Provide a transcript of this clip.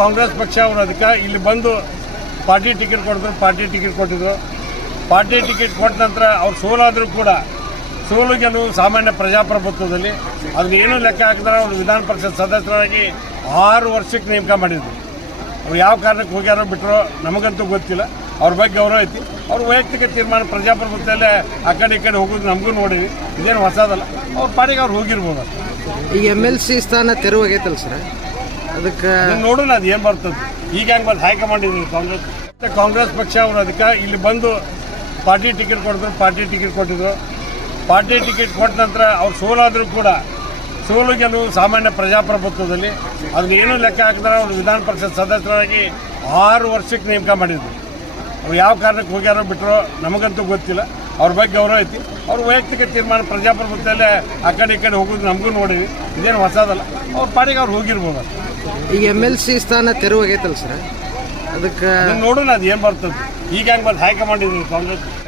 ಕಾಂಗ್ರೆಸ್ ಪಕ್ಷ ಅವರು ಅದಕ್ಕೆ ಇಲ್ಲಿ ಬಂದು ಪಾರ್ಟಿ ಟಿಕೆಟ್ ಕೊಡಿದ್ರು, ಪಾರ್ಟಿ ಟಿಕೆಟ್ ಕೊಟ್ಟಿದ್ರು. ಪಾರ್ಟಿ ಟಿಕೆಟ್ ಕೊಟ್ಟ ನಂತರ ಅವ್ರು ಸೋಲಾದರೂ ಕೂಡ ಸೋಲು ಗೆಲುವು ಸಾಮಾನ್ಯ ಪ್ರಜಾಪ್ರಭುತ್ವದಲ್ಲಿ ಅದನ್ನ ಏನು ಲೆಕ್ಕ ಹಾಕಿದ್ರೆ ಅವರು ವಿಧಾನ ಪರಿಷತ್ ಸದಸ್ಯರಾಗಿ ಆರು ವರ್ಷಕ್ಕೆ ನೇಮಕ ಮಾಡಿದ್ರು. ಅವ್ರು ಯಾವ ಕಾರಣಕ್ಕೆ ಹೋಗ್ಯಾರೋ ಬಿಟ್ಟರೋ ನಮಗಂತೂ ಗೊತ್ತಿಲ್ಲ. ಅವ್ರ ಬಗ್ಗೆ ಗೌರವ ಐತಿ. ಅವ್ರ ವೈಯಕ್ತಿಕ ತೀರ್ಮಾನ ಪ್ರಜಾಪ್ರಭುತ್ವದಲ್ಲೇ ಆ ಕಡೆ ಈ ಕಡೆ ಹೋಗೋದು ನಮಗೂ ನೋಡೀವಿ. ಇದೇನು ಹೊಸದಲ್ಲ. ಅವ್ರ ಪಾಡಿಗೆ ಅವ್ರು ಹೋಗಿರ್ಬೋದು. ಈಗ ಎಂ ಎಲ್ ಸಿ ಸ್ಥಾನ ತೆರವಾಗೈತಲ್ಲ ಸರ್? ಅದಕ್ಕೆ ನೋಡೋಣ ಅದು ಏನು ಬರ್ತದೆ. ಈಗ ಹೆಂಗೆ ಬಂದು ಹೈಕಮಾಂಡ್ ಇದ್ರು ಕಾಂಗ್ರೆಸ್. ಕಾಂಗ್ರೆಸ್ ಪಕ್ಷ ಅವರು ಅದಕ್ಕೆ ಇಲ್ಲಿ ಬಂದು ಪಾರ್ಟಿ ಟಿಕೆಟ್ ಕೊಡಿದ್ರು, ಪಾರ್ಟಿ ಟಿಕೆಟ್ ಕೊಟ್ಟಿದ್ರು. ಪಾರ್ಟಿ ಟಿಕೆಟ್ ಕೊಟ್ಟ ನಂತರ ಅವ್ರು ಸೋಲಾದರೂ ಕೂಡ ಸೋಲು ಗೆಲುವು ಸಾಮಾನ್ಯ ಪ್ರಜಾಪ್ರಭುತ್ವದಲ್ಲಿ ಅದನ್ನ ಏನು ಲೆಕ್ಕ ಹಾಕಿದ್ರೆ ಅವರು ವಿಧಾನ ಪರಿಷತ್ ಸದಸ್ಯರಾಗಿ ಆರು ವರ್ಷಕ್ಕೆ ನೇಮಕ ಮಾಡಿದ್ರು. ಅವ್ರು ಯಾವ ಕಾರಣಕ್ಕೆ ಹೋಗ್ಯಾರೋ ಬಿಟ್ಟರೋ ನಮಗಂತೂ ಗೊತ್ತಿಲ್ಲ. ಅವ್ರ ಬಗ್ಗೆ ಗೌರವ ಐತಿ. ಅವ್ರ ವೈಯಕ್ತಿಕ ತೀರ್ಮಾನ ಪ್ರಜಾಪ್ರಭುತ್ವದಲ್ಲೇ ಆ ಕಡೆ ಈ ಕಡೆ ಹೋಗೋದು ನಮಗೂ ನೋಡಿವಿ ಇದೇನು ಹೊಸದಲ್ಲ. ಅವ್ರ ಪಾಡಿಗೆ ಅವ್ರು ಹೋಗಿರ್ಬೋದು. ಈಗ ಎಂ ಎಲ್ ಸಿ ಸ್ಥಾನ ತೆರವಾಗೈತಲ್ಲ ಸರ್? ಅದಕ್ಕೆ ನೋಡೋಣ ಅದು ಏನು ಬರ್ತದೆ. ಈಗ ಹೆಂಗೆ ಬಂದು ಹೈಕಮಾಂಡ್ ಕಾಂಗ್ರೆಸ್